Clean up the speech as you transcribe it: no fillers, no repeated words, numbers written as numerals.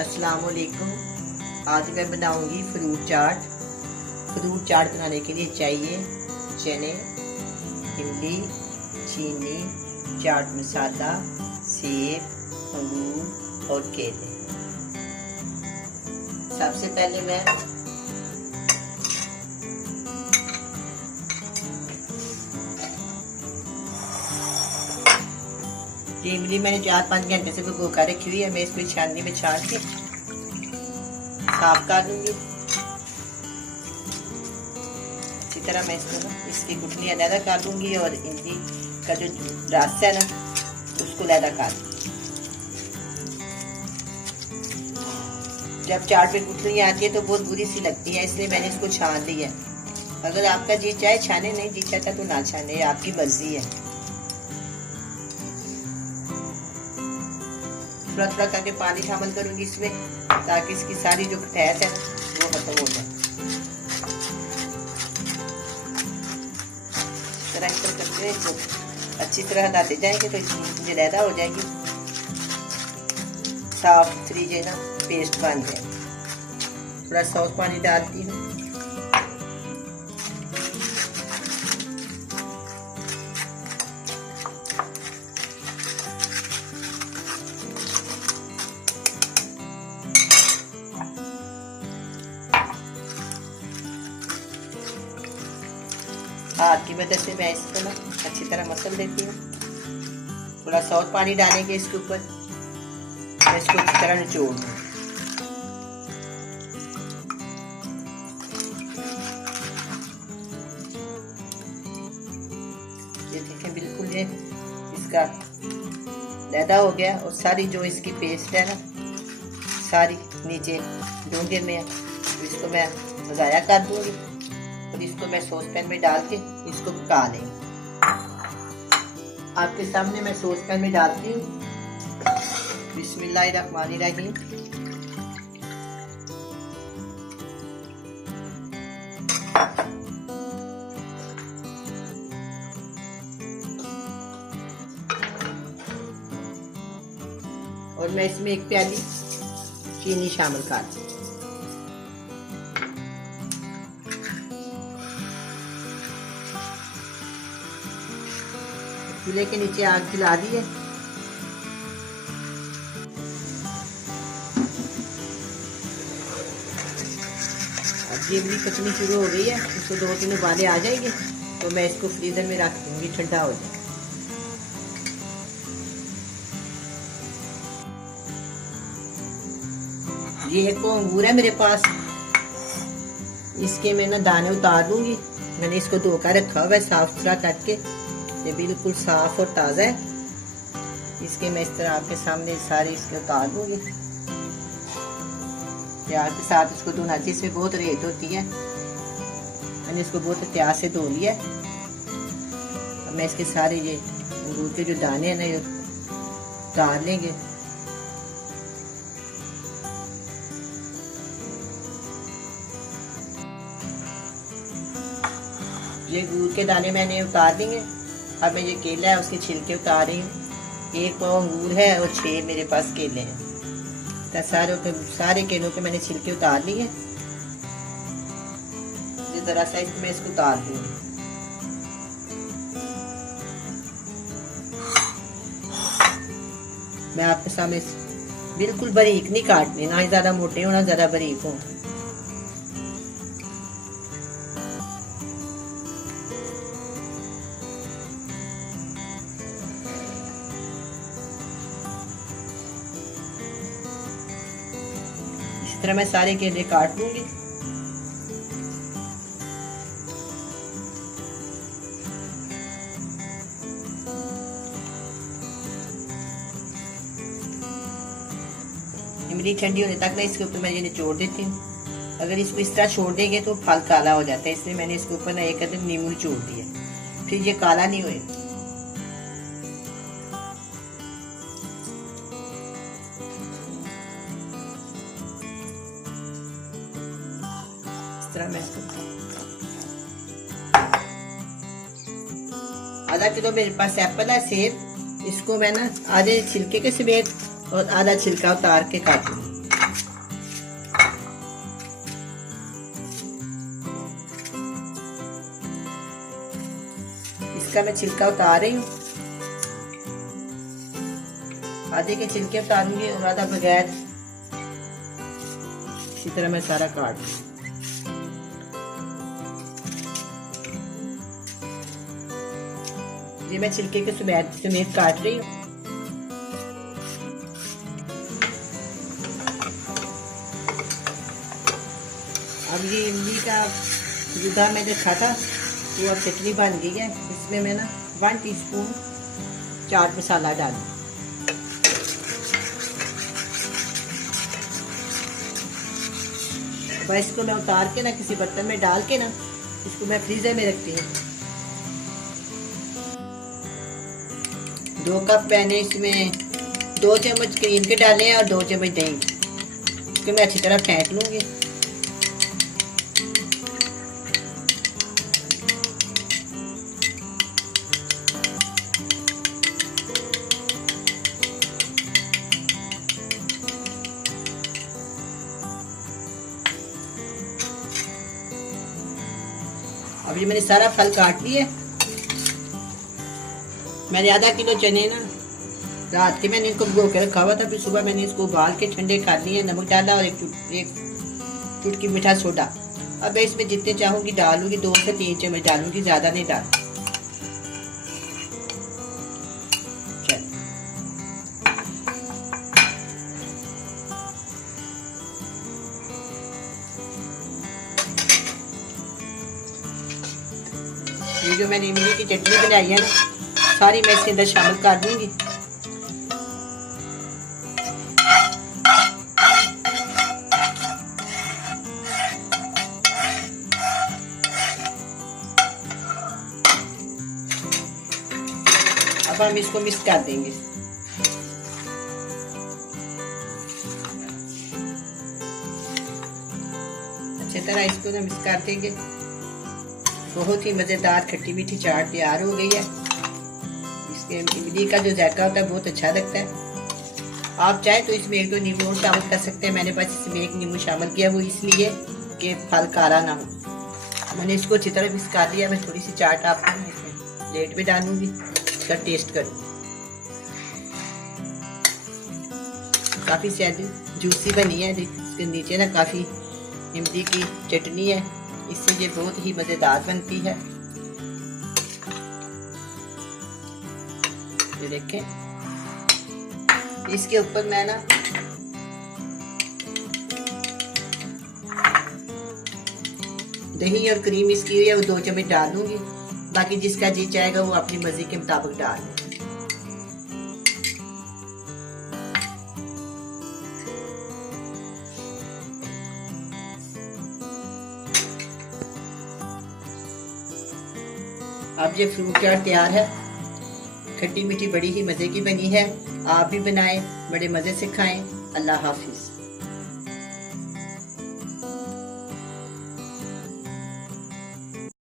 अस्सलाम वालेकुम। आज मैं बनाऊंगी फ्रूट चाट। फ्रूट चाट बनाने के लिए चाहिए चने, इमली, चीनी, चाट मसाला, सेब, अंगूर और केले। सबसे पहले मैं ये इमली मैंने 4-5 घंटे से भिगो कर रखी हुई है। मैं इसको छाननी में छान के साफ कर लूंगी अच्छी तरह। मैं इसकी गुठली अलग कर लूंगी और इमली का जो रस है ना उसको अलग कर। जब चाट पे गुठली आती है तो बहुत बुरी सी लगती है, इसलिए मैंने इसको छान लिया है। अगर आपका जी चाहे छाने, नहीं जी चाहता तो ना छाने, आपकी मर्जी है। थोड़ा थोड़ा करके पानी शामिल करूंगी इसमें, ताकि इसकी सारी जो खटास है वो खत्म हो जाए। इस तरह करते हैं इसको अच्छी तरह हटाते जाएंगे तो इसकी लैदा हो जाएगी, साफ सुथरी जो ना पेस्ट बन जाए। थोड़ा सॉस पानी डालती हूँ। हाथ की मदद से मैं इसको ना अच्छी तरह मसल देती हूँ। थोड़ा सॉस पानी डालेंगे इसके ऊपर, मैं इसको अच्छी तरह निचोड़ दूँ। ये देखें बिल्कुल ये इसका लैदा हो गया और सारी जो इसकी पेस्ट है ना सारी नीचे डोंगे में है। तो इसको मैं ज़ाया कर दूँगी और इसको मैं सॉस पैन में डाल के इसको पका लेंगे। आपके सामने मैं सॉस पैन में डालती हूँ। बिस्मिल्लाहिर्रहमानिर्रहीम। और मैं इसमें 1 प्याली चीनी शामिल कर दूँ। चूल्हे के नीचे आग जला दी है। अब ये भी पकनी शुरू हो गई है, इसको 2-3 उबाले आ जाएंगे तो मैं इसको फ्रीजर में रख दूंगी, ठंडा हो जाए। ये एक अंगूर है मेरे पास, इसके मैं ना दाने उतार दूंगी। मैंने इसको धोकर रखा हुआ है साफ सुथरा करके, ये बिल्कुल साफ और ताज़ा है। इसके मैं इस तरह आपके सामने सारे इसके उतार दूंगी। प्यार के साथ इसको धोना चाहिए, इसमें बहुत रेत होती है। मैंने इसको बहुत एहतियात से धो लिया। अब मैं इसके सारे ये अंगूर के जो दाने हैं ना ये उतार लेंगे। ये अंगूर के दाने मैंने उतार देंगे। अब मैं ये केला है उसके छिलके उतार रही हूँ। 1 पाव अंगूर है और 6 मेरे पास केले हैं। तो सारे केलों के मैंने छिलके उतार लिए। जरा सा मैं इसको उतार दूंगी। मैं आपके सामने बिल्कुल बारीक नहीं काटने, ना ही ज्यादा मोटे हो ना ज्यादा बारीक हो। इस तरह मैं सारे केले काट लूंगी। इमली ठंडी होने तक ना इसके ऊपर मैं ये निचोड़ देती हूँ। अगर इसको इस तरह छोड़ देंगे तो फल काला हो जाता है, इसलिए मैंने इसके ऊपर ना 1 कदम नींबू निचोड़ दिया, फिर ये काला नहीं होएगा। इस तरह मैं आधा किलो मेरे पास एप्पल है, सेब, इसको मैं ना आधे छिलके के समेत और आधा छिलका उतार के काट लूंगी। इसका मैं छिलका उतार रही हूँ। आधे के छिलके उतारूंगी और आधा बगैर। इसी तरह मैं सारा काट दूँ। ये मैं छिलके के समेत काट रही हूँ। अब ये इमली का दूधा मैंने रखा था वो अब चटनी बन गई है। इसमें मैं ना 1 टीस्पून चाट मसाला डालूँ। अब इसको मैं उतार के ना किसी बर्तन में डाल के ना इसको मैं फ्रीजर में रखती हूँ। 2 कप मैंने इसमें 2 चम्मच क्रीम के डाले हैं और 2 चम्मच दही। इसको मैं अच्छी तरह फेंट लूँगी। अब ये मैंने सारा फल काट लिया। मैंने आधा किलो चने ना रात के मैंने इनको भिगो के रखा हुआ था, फिर सुबह मैंने इसको उबाल के ठंडे कर लिए। नमक डाला और एक चुटकी मीठा सोडा। अब मैं इसमें जितने चाहूँगी डालूंगी, 2 से 3 चम्मच डालूंगी, ज़्यादा नहीं डाल। ये जो मैंने इमली की चटनी बनाई है ना सारी मैं इसके अंदर शामिल कर दूंगी। अब हम इसको मिक्स कर देंगे। अच्छी तरह इसको ना मिक्स कर देंगे। बहुत ही मज़ेदार खट्टी मीठी चाट तैयार हो गई है। इसके इमली का जो जायका होता है बहुत अच्छा लगता है। आप चाहे तो इसमें 1-2 नींबू शामिल कर सकते हैं। मैंने बस इसमें 1 नींबू शामिल किया, वो इसलिए कि फल काला ना हो। मैंने इसको अच्छी तरह मिक्स कर दिया। मैं थोड़ी सी चाट आपको इसमें प्लेट में डालूंगी, इसका टेस्ट करूँगी। काफ़ी ज्यादा जूसी बनी है। इसके नीचे ना काफ़ी इमली की चटनी है, इससे ये बहुत ही मज़ेदार बनती है। ये देखें, इसके ऊपर मैं ना दही और क्रीम इसकी हुई है वो 2 चम्मच डाल दूंगी। बाकी जिसका जी चाहेगा वो अपनी मर्जी के मुताबिक डाल ले। अब ये फ्रूट चाट तैयार है। खट्टी मीठी बड़ी ही मज़े की बनी है। आप भी बनाएं, बड़े मज़े से खाएं। अल्लाह हाफिज़।